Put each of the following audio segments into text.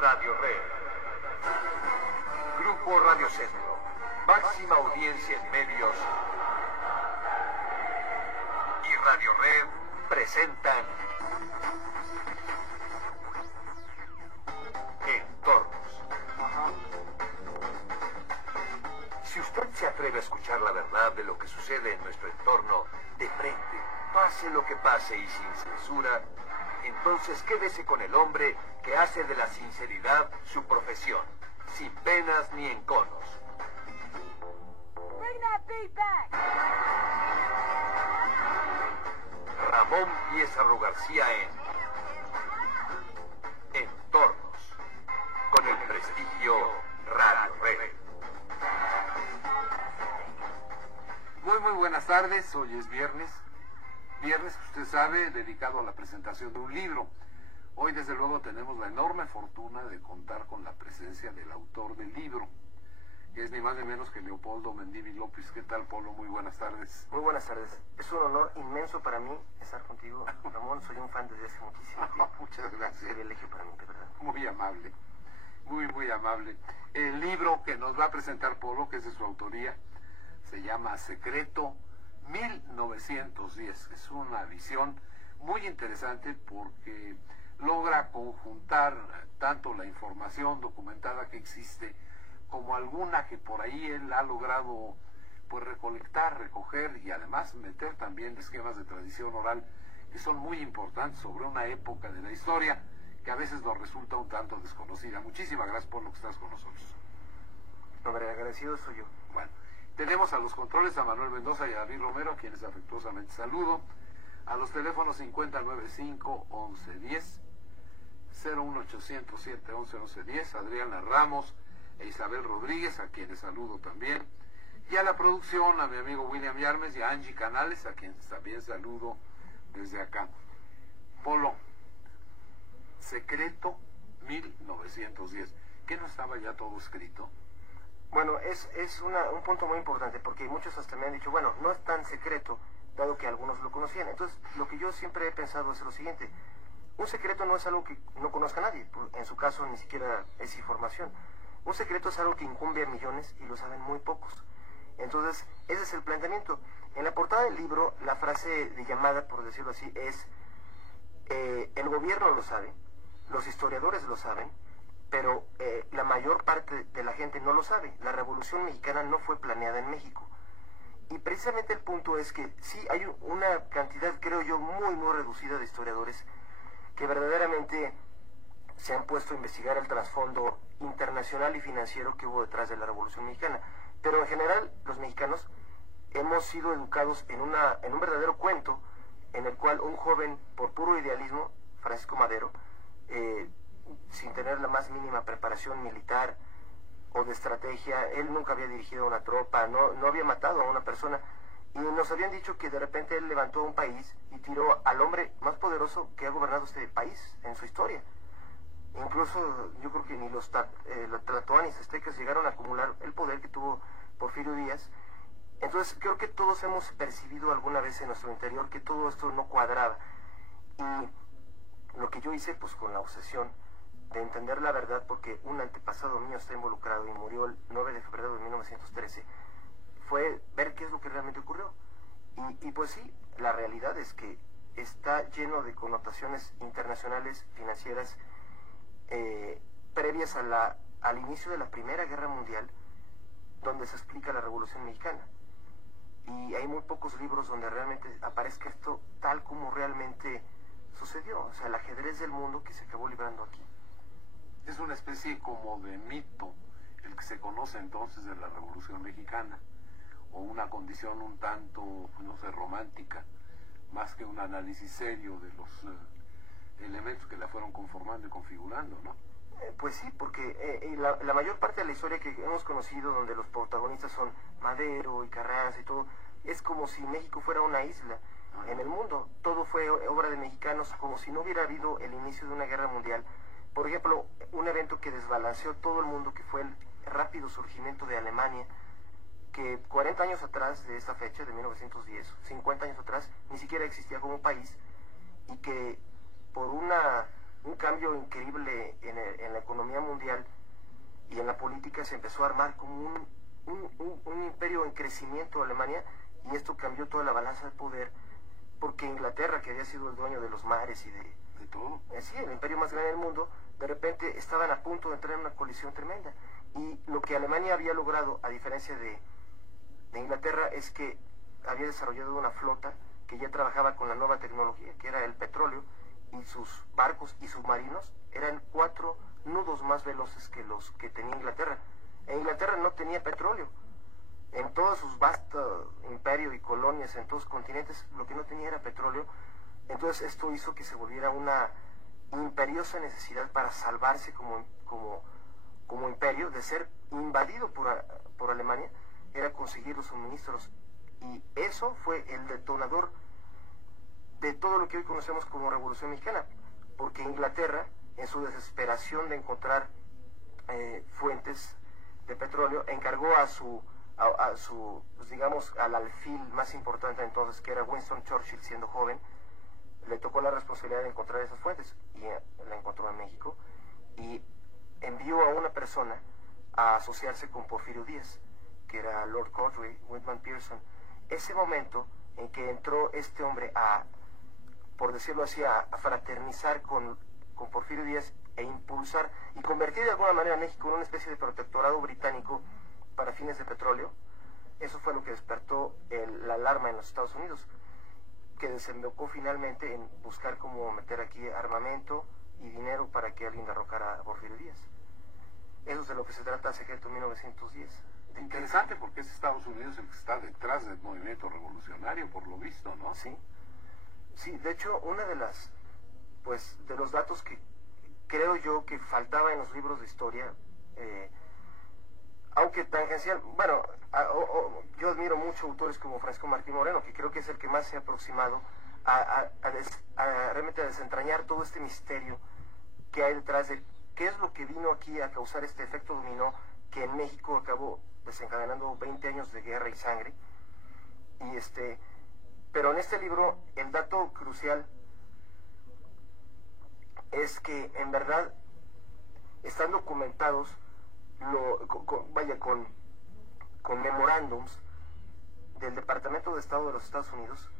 Radio Red, Grupo Radio Centro, máxima audiencia en medios, y Radio Red presentan Entornos. Si usted se atreve a escuchar la verdad de lo que sucede en nuestro entorno de frente, pase lo que pase y sin censura, entonces quédese con el hombre que hace de la sinceridad su profesión, sin penas ni enconos. Bring that beat back. Ramón Piezarro García en Entornos, con el prestigio Radio Red. Muy buenas tardes, hoy es viernes, usted sabe, dedicado a la presentación de un libro. Hoy desde luego tenemos la enorme fortuna de contar con la presencia del autor del libro, que es ni más ni menos que Leopoldo Mendívil López. ¿Qué tal, Polo? Muy buenas tardes. Muy buenas tardes. Es un honor inmenso para mí estar contigo, Ramón. Soy un fan desde hace muchísimo tiempo. Muchas gracias. Es un privilegio para mí, de verdad. Muy amable, muy amable. El libro que nos va a presentar Polo, que es de su autoría, se llama Secreto 1910. Es una visión muy interesante porque logra conjuntar tanto la información documentada que existe como alguna que por ahí él ha logrado pues recolectar, recoger y además meter también esquemas de tradición oral que son muy importantes sobre una época de la historia que a veces nos resulta un tanto desconocida. Muchísimas gracias por lo que estás con nosotros. Hombre, agradecido soy yo. Bueno, tenemos a los controles a Manuel Mendoza y a David Romero, a quienes afectuosamente saludo. A los teléfonos 5095-1110, 01800-711-1110, Adriana Ramos e Isabel Rodríguez, a quienes saludo también. Y a la producción, a mi amigo William Yarmes y a Angie Canales, a quienes también saludo desde acá. Polo, Secreto 1910. ¿Qué no estaba ya todo escrito? Bueno, es un punto muy importante porque muchos hasta me han dicho, bueno, no es tan secreto, dado que algunos lo conocían. Entonces, lo que yo siempre he pensado es lo siguiente: un secreto no es algo que no conozca nadie, en su caso ni siquiera es información. Un secreto es algo que incumbe a millones y lo saben muy pocos. Entonces, ese es el planteamiento. En la portada del libro, la frase de llamada, por decirlo así, es el gobierno lo sabe, los historiadores lo saben, pero la mayor parte de la gente no lo sabe. La Revolución Mexicana no fue planeada en México. Y precisamente el punto es que sí hay una cantidad, creo yo, muy reducida de historiadores que verdaderamente se han puesto a investigar el trasfondo internacional y financiero que hubo detrás de la Revolución Mexicana. Pero en general, los mexicanos hemos sido educados en un verdadero cuento en el cual un joven, por puro idealismo, Francisco Madero, sin tener la más mínima preparación militar o de estrategia, él nunca había dirigido una tropa, no había matado a una persona, y nos habían dicho que de repente él levantó un país y tiró al hombre más poderoso que ha gobernado este país en su historia. Incluso yo creo que ni los tlatoanis aztecas llegaron a acumular el poder que tuvo Porfirio Díaz. Entonces creo que todos hemos percibido alguna vez en nuestro interior que todo esto no cuadraba, y lo que yo hice, pues con la obsesión de entender la verdad, porque un antepasado mío está involucrado y murió el 9 de febrero de 1913, fue ver qué es lo que realmente ocurrió. Y pues sí, la realidad es que está lleno de connotaciones internacionales, financieras, previas al inicio de la Primera Guerra Mundial, donde se explica la Revolución Mexicana. Y hay muy pocos libros donde realmente aparezca esto tal como realmente sucedió. O sea, el ajedrez del mundo que se acabó librando aquí. Es una especie como de mito el que se conoce entonces de la Revolución Mexicana, o una condición un tanto, no sé, romántica, más que un análisis serio de los elementos que la fueron conformando y configurando, ¿no? Pues sí, porque la mayor parte de la historia que hemos conocido, donde los protagonistas son Madero y Carranza y todo, es como si México fuera una isla en el mundo. Todo fue obra de mexicanos, como si no hubiera habido el inicio de una guerra mundial. Por ejemplo, un evento que desbalanceó todo el mundo, que fue el rápido surgimiento de Alemania, que 40 años atrás de esta fecha, de 1910, 50 años atrás, ni siquiera existía como país, y que por una un cambio increíble en la economía mundial y en la política. Se empezó a armar como un imperio en crecimiento Alemania, y esto cambió toda la balanza de poder, porque Inglaterra, que había sido el dueño de los mares y de todo, sí, el imperio más grande del mundo, de repente estaban a punto de entrar en una colisión tremenda. Y lo que Alemania había logrado, a diferencia de Inglaterra, es que había desarrollado una flota que ya trabajaba con la nueva tecnología, que era el petróleo, y sus barcos y submarinos eran 4 nudos más veloces que los que tenía Inglaterra. E Inglaterra no tenía petróleo. En todos sus vastos imperios y colonias, en todos los continentes, lo que no tenía era petróleo. Entonces esto hizo que se volviera una imperiosa necesidad para salvarse como imperio, de ser invadido por Alemania, era conseguir los suministros. Y eso fue el detonador de todo lo que hoy conocemos como Revolución Mexicana, porque Inglaterra, en su desesperación de encontrar fuentes de petróleo, encargó a su pues digamos, al alfil más importante entonces, que era Winston Churchill, siendo joven, le tocó la responsabilidad de encontrar esas fuentes, y la encontró en México, y envió a una persona a asociarse con Porfirio Díaz, que era Lord Cordray, Whitman Pearson. Ese momento en que entró este hombre por decirlo así, a fraternizar con Porfirio Díaz, e impulsar y convertir de alguna manera a México en una especie de protectorado británico para fines de petróleo, eso fue lo que despertó la alarma en los Estados Unidos, que desembocó finalmente en buscar cómo meter aquí armamento y dinero para que alguien derrocara a Porfirio Díaz. Eso es de lo que se trata Secreto 1910. Interesante, porque es Estados Unidos el que está detrás del movimiento revolucionario, por lo visto, ¿no? Sí. Sí, de hecho, una de los datos que creo yo que faltaba en los libros de historia, aunque tangencial, bueno, yo admiro mucho autores como Francisco Martín Moreno, que creo que es el que más se ha aproximado realmente a desentrañar todo este misterio que hay detrás de qué es lo que vino aquí a causar este efecto dominó que en México acabó desencadenando 20 años de guerra y sangre. Pero en este libro el dato crucial es que en verdad están documentados con memorándums del Departamento de Estado de los Estados Unidos,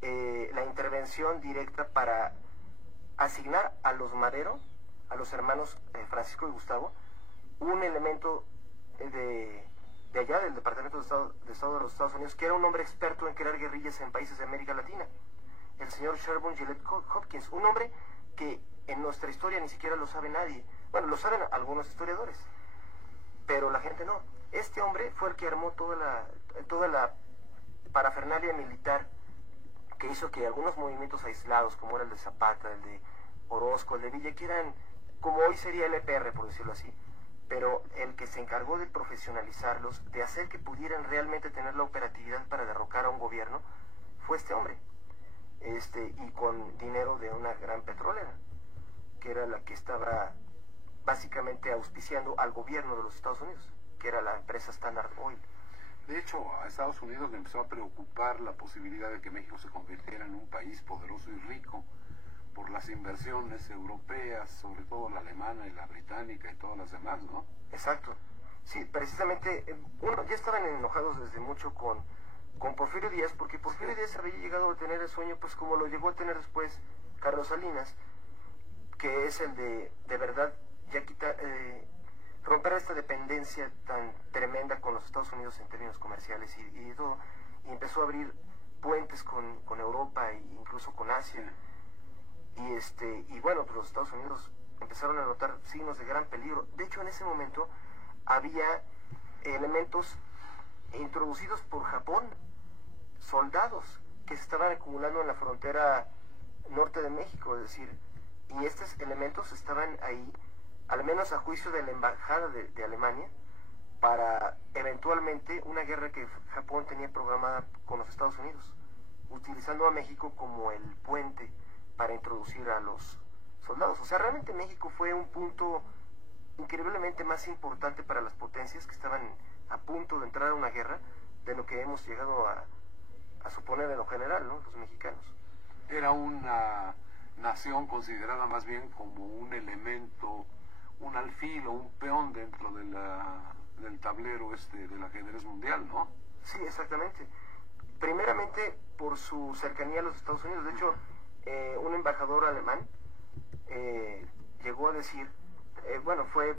la intervención directa para asignar a los Madero, a los hermanos Francisco y Gustavo, un elemento de allá del Departamento de Estado de los Estados Unidos, que era un hombre experto en crear guerrillas en países de América Latina, el señor Sherburne Gillette Hopkins, un hombre que en nuestra historia ni siquiera lo sabe nadie. Bueno, lo saben algunos historiadores, pero la gente no. Este hombre fue el que armó toda la parafernalia militar que hizo que algunos movimientos aislados, como era el de Zapata, el de Orozco, el de Villa, que eran como hoy sería el EPR, por decirlo así, pero el que se encargó de profesionalizarlos, de hacer que pudieran realmente tener la operatividad para derrocar a un gobierno, fue este hombre, y con dinero de una gran petrolera, que era la que estaba básicamente auspiciando al gobierno de los Estados Unidos, que era la empresa Standard Oil. De hecho, a Estados Unidos le empezó a preocupar la posibilidad de que México se convirtiera en un país poderoso y rico por las inversiones europeas, sobre todo la alemana y la británica y todas las demás, ¿no? Exacto. Sí, precisamente, ya estaban enojados desde mucho con Porfirio Díaz, porque Porfirio Díaz había llegado a tener el sueño, pues como lo llegó a tener después Carlos Salinas, que es el de verdad, ya romper esta dependencia tan tremenda con los Estados Unidos en términos comerciales y todo, y empezó a abrir puentes con Europa e incluso con Asia. Y bueno, pues los Estados Unidos empezaron a notar signos de gran peligro. De hecho, en ese momento había elementos introducidos por Japón, soldados que se estaban acumulando en la frontera norte de México, es decir, y estos elementos estaban ahí, al menos a juicio de la embajada de Alemania, para eventualmente una guerra que Japón tenía programada con los Estados Unidos, utilizando a México como el puente para introducir a los soldados. O sea, realmente México fue un punto increíblemente más importante para las potencias que estaban a punto de entrar a una guerra de lo que hemos llegado a suponer en lo general, ¿no? Los mexicanos. Era una nación considerada más bien como un elemento, un alfil o un peón dentro de del tablero del ajedrez mundial, ¿no? Sí, exactamente. Primeramente por su cercanía a los Estados Unidos. De hecho, un embajador alemán llegó a decir, bueno, fue